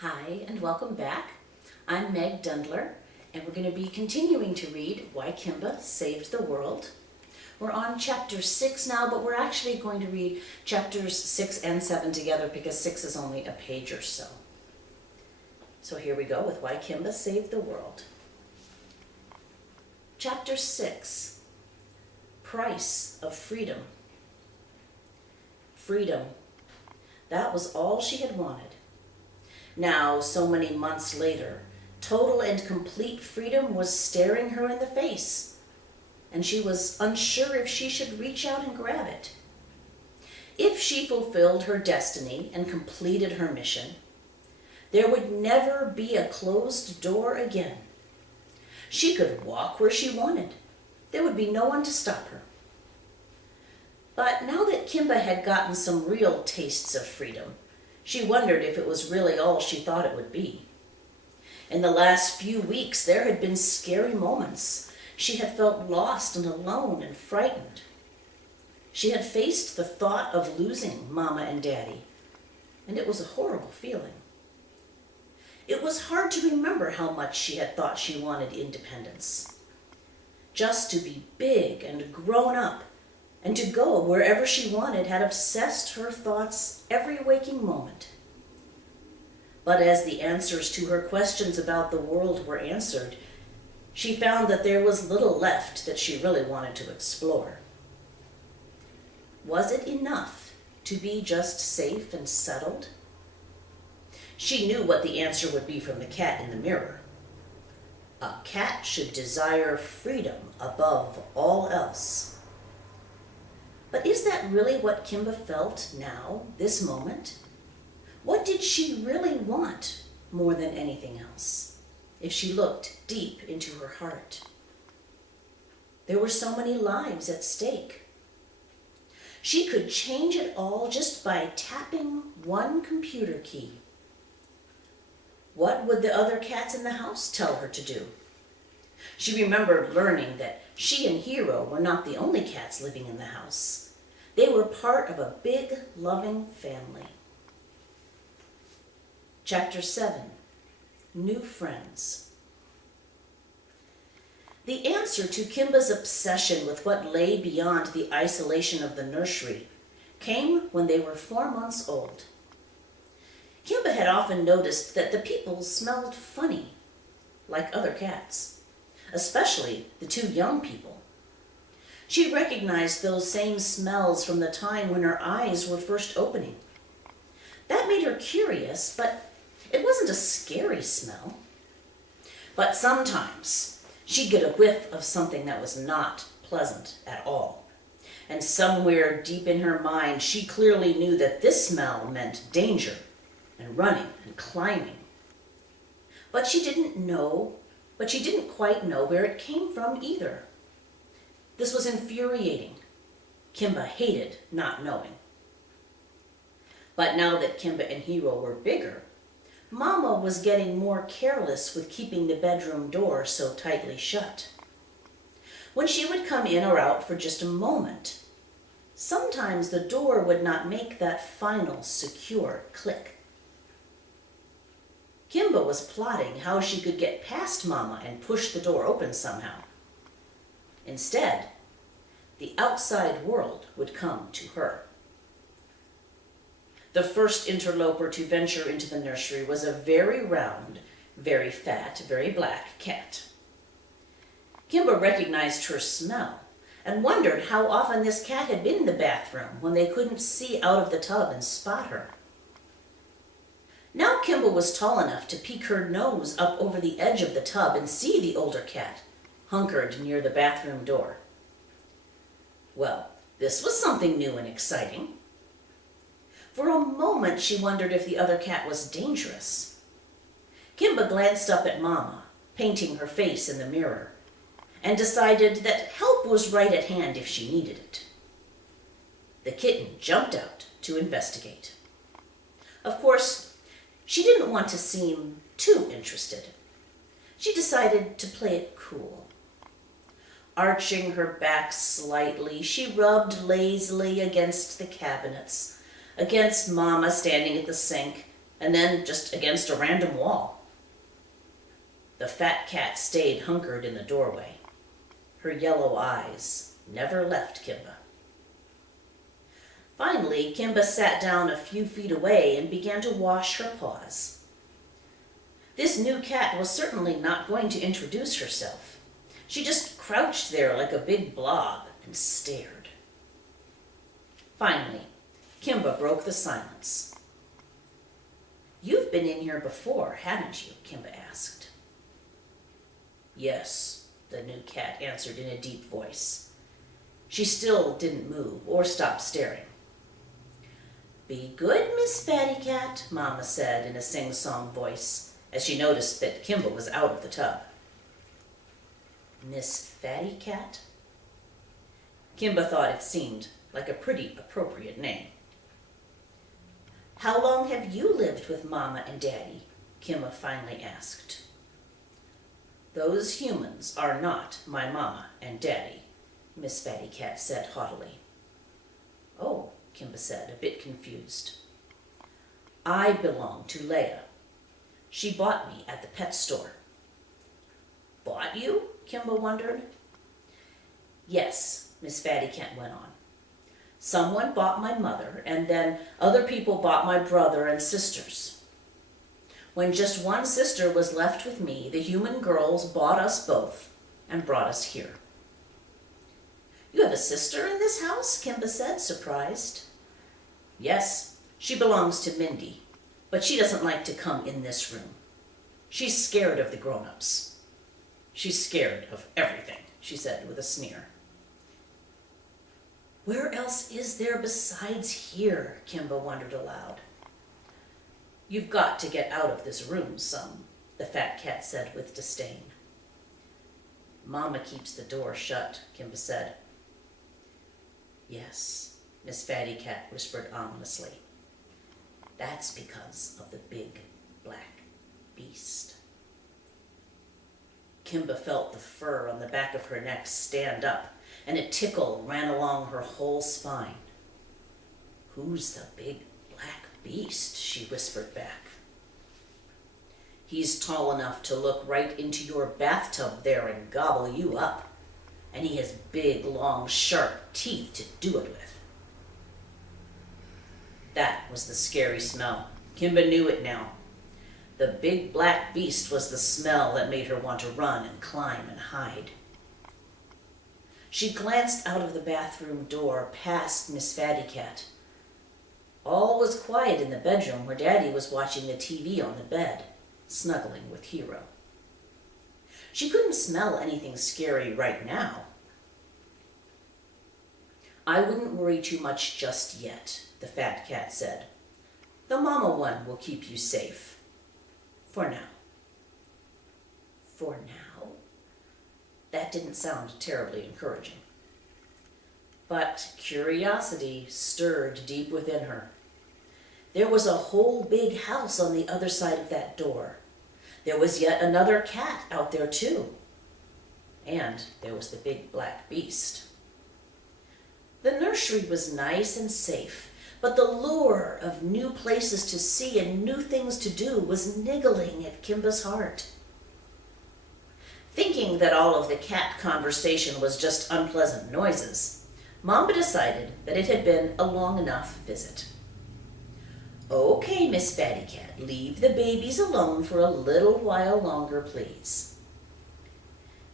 Hi, and welcome back. I'm Meg Dendler, and we're going to be continuing to read Why Kimba Saved the World. We're on chapter 6 now, but we're actually going to read chapters 6 and 7 together because 6 is only a page or so. So here we go with Why Kimba Saved the World. Chapter 6, Price of Freedom. Freedom. That was all she had wanted. Now, so many months later, total and complete freedom was staring her in the face, and she was unsure if she should reach out and grab it. If she fulfilled her destiny and completed her mission, there would never be a closed door again. She could walk where she wanted. There would be no one to stop her. But now that Kimba had gotten some real tastes of freedom, she wondered if it was really all she thought it would be. In the last few weeks, there had been scary moments. She had felt lost and alone and frightened. She had faced the thought of losing Mama and Daddy, and it was a horrible feeling. It was hard to remember how much she had thought she wanted independence. Just to be big and grown up, and to go wherever she wanted had obsessed her thoughts every waking moment. But as the answers to her questions about the world were answered, she found that there was little left that she really wanted to explore. Was it enough to be just safe and settled? She knew what the answer would be from the cat in the mirror. A cat should desire freedom above all else. But is that really what Kimba felt now, this moment? What did she really want more than anything else, if she looked deep into her heart? There were so many lives at stake. She could change it all just by tapping one computer key. What would the other cats in the house tell her to do? She remembered learning that she and Hero were not the only cats living in the house. They were part of a big, loving family. Chapter 7, New Friends. The answer to Kimba's obsession with what lay beyond the isolation of the nursery came when they were 4 months old. Kimba had often noticed that the people smelled funny, like other cats, especially the two young people. She recognized those same smells from the time when her eyes were first opening. That made her curious, but it wasn't a scary smell. But sometimes she'd get a whiff of something that was not pleasant at all. And somewhere deep in her mind, she clearly knew that this smell meant danger and running and climbing. But she didn't quite know where it came from either. This was infuriating. Kimba hated not knowing. But now that Kimba and Hero were bigger, Mama was getting more careless with keeping the bedroom door so tightly shut. When she would come in or out for just a moment, sometimes the door would not make that final, secure click. Kimba was plotting how she could get past Mama and push the door open somehow. Instead, the outside world would come to her. The first interloper to venture into the nursery was a very round, very fat, very black cat. Kimba recognized her smell and wondered how often this cat had been in the bathroom when they couldn't see out of the tub and spot her. Now Kimba was tall enough to peek her nose up over the edge of the tub and see the older cat, hunkered near the bathroom door. Well, this was something new and exciting. For a moment, she wondered if the other cat was dangerous. Kimba glanced up at Mama, painting her face in the mirror, and decided that help was right at hand if she needed it. The kitten jumped out to investigate. Of course, she didn't want to seem too interested. She decided to play it cool. Arching her back slightly, she rubbed lazily against the cabinets, against Mama standing at the sink, and then just against a random wall. The fat cat stayed hunkered in the doorway. Her yellow eyes never left Kimba. Finally, Kimba sat down a few feet away and began to wash her paws. This new cat was certainly not going to introduce herself. She just crouched there like a big blob and stared. Finally, Kimba broke the silence. "You've been in here before, haven't you?" Kimba asked. "Yes," the new cat answered in a deep voice. She still didn't move or stop staring. "Be good, Miss Fatty Cat," Mama said in a sing-song voice, as she noticed that Kimba was out of the tub. Miss Fatty Cat? Kimba thought it seemed like a pretty appropriate name. "How long have you lived with Mama and Daddy?" Kimba finally asked. "Those humans are not my Mama and Daddy," Miss Fatty Cat said haughtily. "Oh," Kimba said, a bit confused. "I belong to Leia. She bought me at the pet store." "Bought you?" Kimba wondered. "Yes," Miss Fatty Cat went on. "Someone bought my mother, and then other people bought my brother and sisters. When just one sister was left with me, the human girls bought us both and brought us here." "You have a sister in this house?" Kimba said, surprised. "Yes, she belongs to Mindy, but she doesn't like to come in this room. She's scared of the grown-ups." "She's scared of everything," she said with a sneer. "Where else is there besides here?" Kimba wondered aloud. "You've got to get out of this room some," the fat cat said with disdain. "Mama keeps the door shut," Kimba said. "Yes," Miss Fatty Cat whispered ominously. "That's because of the big black beast." Kimba felt the fur on the back of her neck stand up, and a tickle ran along her whole spine. "Who's the big black beast?" she whispered back. "He's tall enough to look right into your bathtub there and gobble you up. And he has big, long, sharp teeth to do it with." That was the scary smell. Kimba knew it now. The big black beast was the smell that made her want to run and climb and hide. She glanced out of the bathroom door past Miss Fatty Cat. All was quiet in the bedroom where Daddy was watching the TV on the bed, snuggling with Hero. She couldn't smell anything scary right now. "I wouldn't worry too much just yet," the fat cat said. "The mama one will keep you safe. For now." "For now?" That didn't sound terribly encouraging. But curiosity stirred deep within her. There was a whole big house on the other side of that door. There was yet another cat out there too. And there was the big black beast. The nursery was nice and safe, but the lure of new places to see and new things to do was niggling at Kimba's heart. Thinking that all of the cat conversation was just unpleasant noises, Mama decided that it had been a long enough visit. "Okay, Miss Fatty Cat, leave the babies alone for a little while longer, please."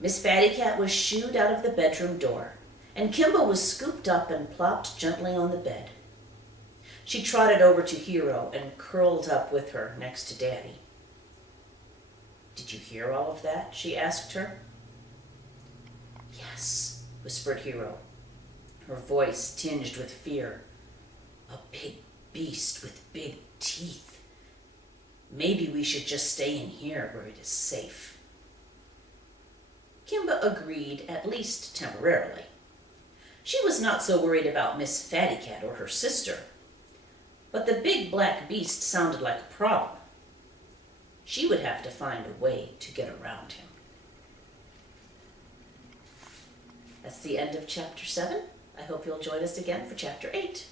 Miss Fatty Cat was shooed out of the bedroom door, and Kimba was scooped up and plopped gently on the bed. She trotted over to Hero and curled up with her next to Daddy. "Did you hear all of that?" she asked her. "Yes," whispered Hero, her voice tinged with fear. "A big beast with big teeth. Maybe we should just stay in here where it is safe." Kimba agreed, at least temporarily. She was not so worried about Miss Fatty Cat or her sister, but the big black beast sounded like a problem. She would have to find a way to get around him. That's the end of Chapter 7. I hope you'll join us again for Chapter 8.